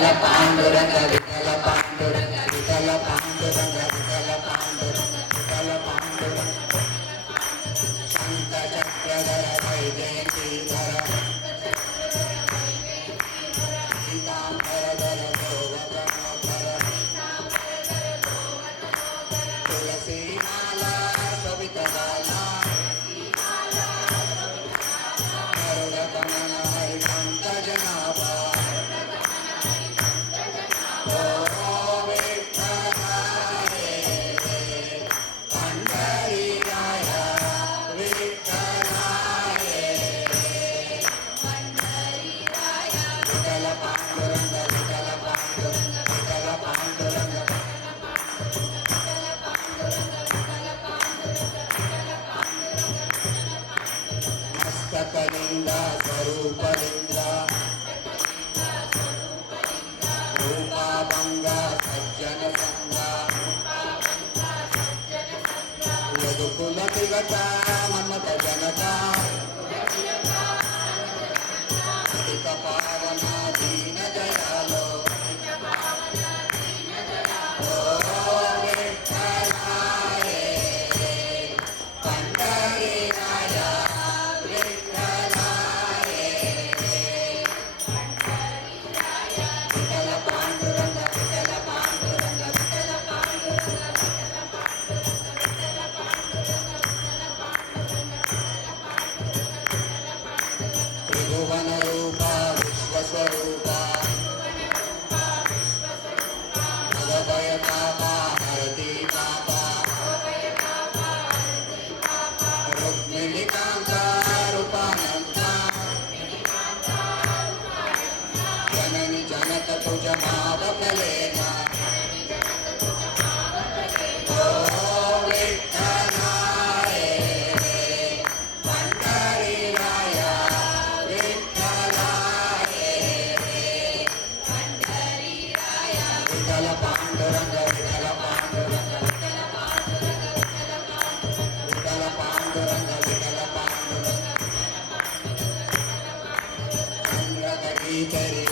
पांडुरंग विठ्ठल पांडुरंग विठ्ठल पांडुरंग विठ्ठल पांडुरंग विठ्ठल पांडुरंग शांत चक्रधर वैजयंतीधर पीतांबरधर गोवर्धनोद्धर तुलसीमाला शोभितबाला गरुडगमन हरिपंकजनाभा मस्तकलिंगा स्वरूपलिंगा रूपाभंगा सज्जन संगा यदुकुल तिगता मन्मथ जनता अधिक पावना दीन दयालो त्रिभुवन रूपा विश्वस्वरूपा भवभय तापा हरति पापा रुक्मिणीकांता रूपानंता जननी जनक तुझ मावकलेना पांडुरंग विठ्ठल पांडुरंग विठ्ठल पांडुरंग विठ्ठल पांडुरंग चंद्रकटी तरी